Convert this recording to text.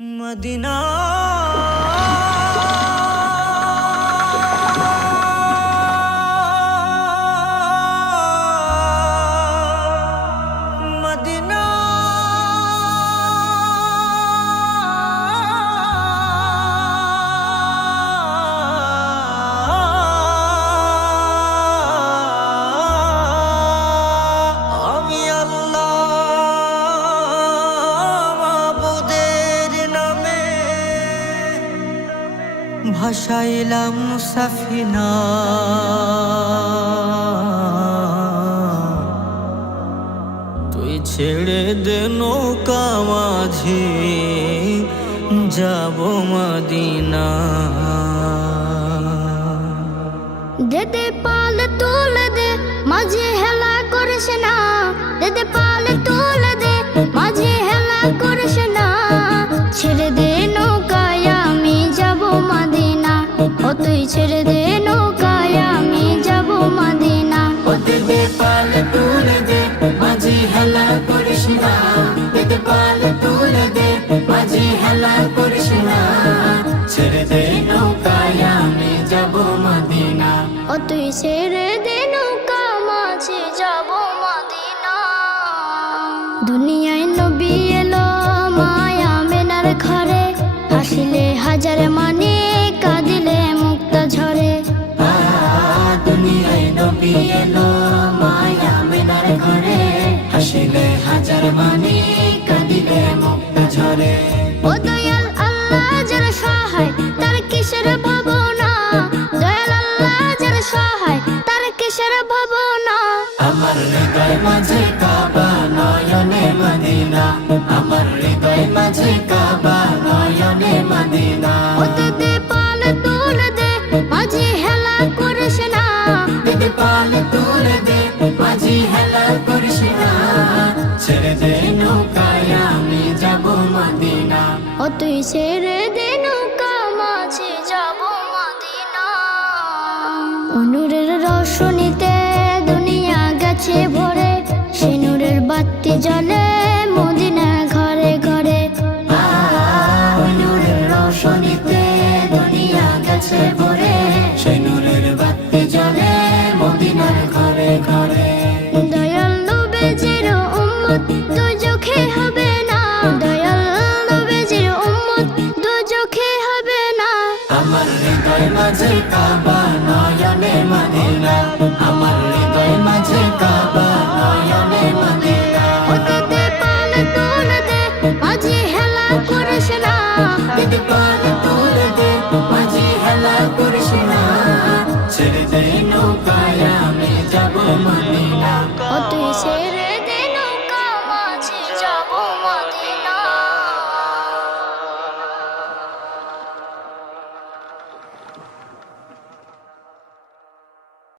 Medina Medina আমি আল্লাহ মাবুদের নামে ভাসাইলাম সাফিনা, তুই ছেড়ে দে নৌকা মাঝি যাব মদিনা। দেদে পাল তুলে দে মাঝে হেলা করিস না, দেদে পাল তুলে দে মাঝে হেলা করিস না। ছেড়ে দে নৌকায় আমি যাব মদিনা, ও তুই ছেড়ে দে নৌকায় আমি যাব মদিনা। ও দেদে পাল তুলে দে মাঝি হেলা করিস না, দেদে পাল তুলে দে মাঝি হেলা করিস না। ছেড়ে দে নৌকায় আমি যাব মদিনা, ও তুই ছেড়ে দে নৌকা মাঝে যাব মদিনা। দুনিয়ায় নবী এলো মায়া মেনার ঘরে, হাসিলে হাজার মানে কাঁদিলে মুক্তা ঝরে। দুনিয়ায় নবী এলো মায়া মেনার ঘরে, হাসিলে হাজার মানে কাঁদিলে মুক্তা ঝরে। ও দয়াল আল্লাহ যার সহায় তার কিসের ভাবনা, দয়াল আল্লাহ যার সহায় তার কিসের ভাবনা। আমার হৃদয় মাঝে কাবা নয়নে মদিনা, আমার হৃদয় মাঝে কাবা নয়নে মদিনা। ও দেদে পাল তুলে দে মাঝে হেলা করিস না, দেদে পাল তুলে দে মাঝি হেলা করিস না। ছেড়ে দে নৌকায় আমি যাব মদিনা, ও তুই ছেড়ে দে নৌকা মাঝে যাব মদিনা। নূরের রোশনীতে দুনিয়া গেছে ভরে, সে নূরের বাতি জ্বলে মদিনা ঘরে ঘরে। নূরের রোশনীতে দুনিয়া গেছে ভরে, সেই নূরের বাতি জ্বলে মদিনার ঘরে ঘরে। দয়াল নবীজির উম্মত দুজখে হবে না, দয়াল নবীজির উম্মত দুজখে হবে না। আমার হৃদয় মাঝে কাবা নয়নে মদিনা, আমার হৃদয় মাঝে কাবা নয়নে মদিনা। ও দেদে পাল তুলে দে মাঝে হেলা করিস না, দেদে পাল তুলে দে মাঝি হেলা করিস না। ছেড়ে দে নৌকায় আমি যাব মদিনা,